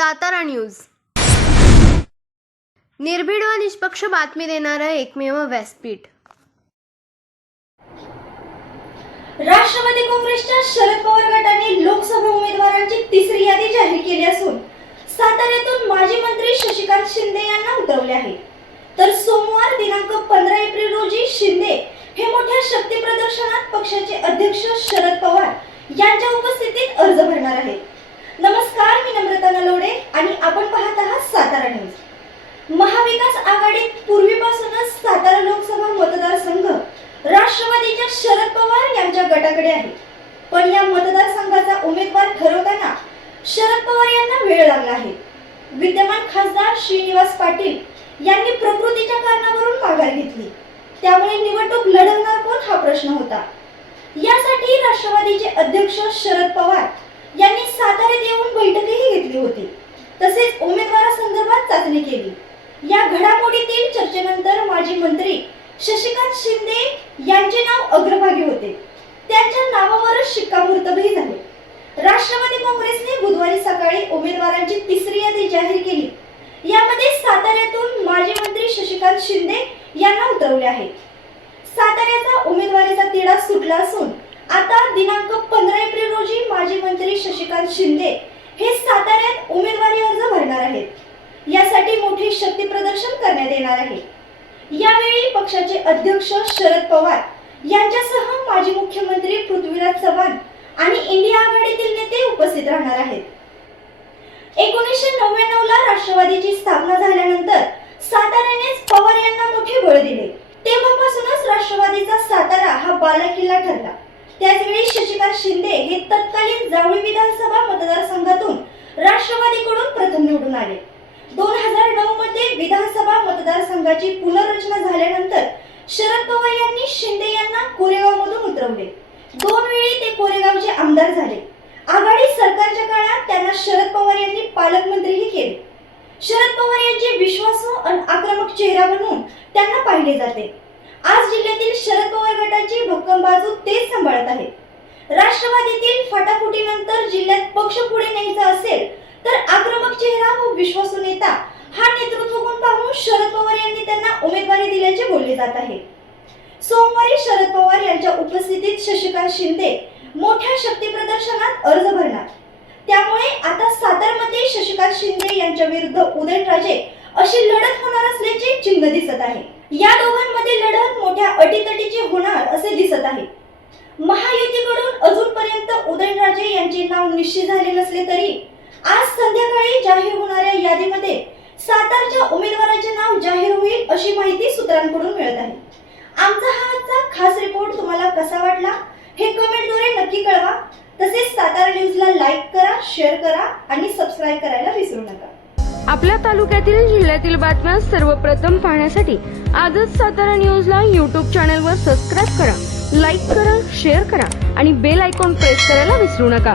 Satara news. निर्भीड व निष्पक्ष बातमी देणारं एकमेव व्यासपीठ. राष्ट्रवादी काँग्रेसच्या शरद पवार गटाने लोकसभा उमेदवारांची तिसरी यादी जाहीर केली असून साताऱ्यातून माजी मंत्री शशिकांत शिंदे यांना उतरवले आहे. तर सोमवार दिनांक पंधरा एप्रिल रोजी शिंदे हे मोठ्या शक्ती प्रदर्शनात पक्षाचे अध्यक्ष शरद पवार यांच्या उपस्थितीत अर्ज भरणार आहेत. नमस्कार मी नम्रता नलोडे आणि आपण पाहत आहात सातारा न्यूज. महाविकास आघाडीत पूर्वीपासूनच सातारा लोकसभा मतदारसंघ राष्ट्रवादीच्या शरद पवार यांच्या गटाकडे आहे. पण या मतदारसंघाचा उमेदवार ठरवताना शरद पवार यांना वेळ लागला आहे. विद्यमान खासदार श्रीनिवास पाटील यांनी प्रकृतीच्या कारणावरून माघार घेतली. त्यामुळे निवडणूक लढवणार कोण हा प्रश्न होता. यासाठी राष्ट्रवादीचे अध्यक्ष शरद पवार यांनी सात होती. तसेच उमेदवारासंदर्भात चाचणी केली. या घडामोडीतील चर्चेनंतर माजी मंत्री शशिकांत शिंदे यांचे नाव अग्रभागी होते. त्यांच्या नावावरच शिक्कामोर्तबही झाले. राष्ट्रवादी काँग्रेसने बुधवारी सकाळी उमेदवारांची तिसरी यादी जाहीर केली. यामध्ये साताऱ्यातून माजी मंत्री शशिकांत शिंदे यांना उतरवले आहे. साताऱ्याचा उमेदवारीचा तिढा सुटला असून आता दिनांक पंधरा एप्रिल रोजी माजी मंत्री शशिकांत शिंदे हे साताऱ्यात उमेदवारी अर्ज भरणार आहेत. यासाठी मोठे शक्ती प्रदर्शन करण्यात येणार आहे. यावेळी पक्षाचे अध्यक्ष शरद पवार यांच्यासह माजी मुख्यमंत्री पृथ्वीराज चव्हाण आणि इंडिया आघाडीतील नेते उपस्थित राहणार आहेत. एकोणीसशे नव्याण्णव ला राष्ट्रवादीची स्थापना झाल्यानंतर साताऱ्यानेच पवार यांना मोठे बळ दिले. तेव्हापासूनच राष्ट्रवादीचा सातारा हा बालाकिल्ला ठरला. त्याचवेळी शशिकांत शिंदे हे तत्कालीन जावळी विधानसभा मतदार राष्ट्रवादीकडून प्रथम निवडून आले. दोन हजार नऊ मध्ये विधानसभा मतदारसंघाची पुनर्रचना झाल्यानंतर शरद पवार यांनी शिंदे यांना कोरेगावमधून उतरवले. दोन वेळी ते कोरेगावचे आमदार झाले. आघाडी सरकारच्या काळात त्यांना शरद पवार यांनी पालकमंत्रीही केले. शरद पवार यांचे विश्वासू आणि आक्रमक चेहरा म्हणून त्यांना पाहिले जाते. आज जिल्ह्यातील शरद पवार गटाची भक्कम बाजू तेच सांभाळत आहे. राष्ट्रवादीतील फाटाफुटीनंतर जिल्ह्यात पक्ष पुढे न्यायचा असेल तर आक्रमक चेहरा व विश्वासू नेता हा नेतृत्व गुण पाहून शरद पवार यांनी त्यांना उमेदवारी दिल्याचे बोलले जात आहे. सोमवारी शरद पवार यांच्या उपस्थितीत शशिकांत शिंदे मोठ्या शक्ती प्रदर्शनात अर्ज भरणार. त्यामुळे आता सातारमध्ये शशिकांत शिंदे यांच्या विरुद्ध उदयनराजे अशी लढत होणार असल्याचे चिन्ह दिसत आहे. या दोघांमध्ये लढत मोठ्या अटीतटीची होणार असे दिसत आहे. महायुतीकडून अजूनपर्यंत उदयनराजे यांचे नाव निश्चित झाले नसले तरी आज संध्याकाळी जाहीर होणाऱ्या यादीमध्ये सातारच्या उमेदवाराचे नाव जाहीर होईल अशी माहिती सूत्रांकडून मिळत आहे. आमचा हा आजचा खास रिपोर्ट तुम्हाला कसा वाटला हे कमेंटद्वारे नक्की कळवा. तसेच सातारा न्यूजला लाईक करा शेअर करा आणि सबस्क्राईब करायला विसरू नका. आपल्या तालुक्यातील जिल्ह्यातील बातम्या सर्वप्रथम पाहण्यासाठी आजच सातारा न्यूजला यूट्यूब चॅनलवर सबस्क्राईब करा लाईक करा शेअर करा आणि बेल आयकॉन प्रेस करायला विसरू नका.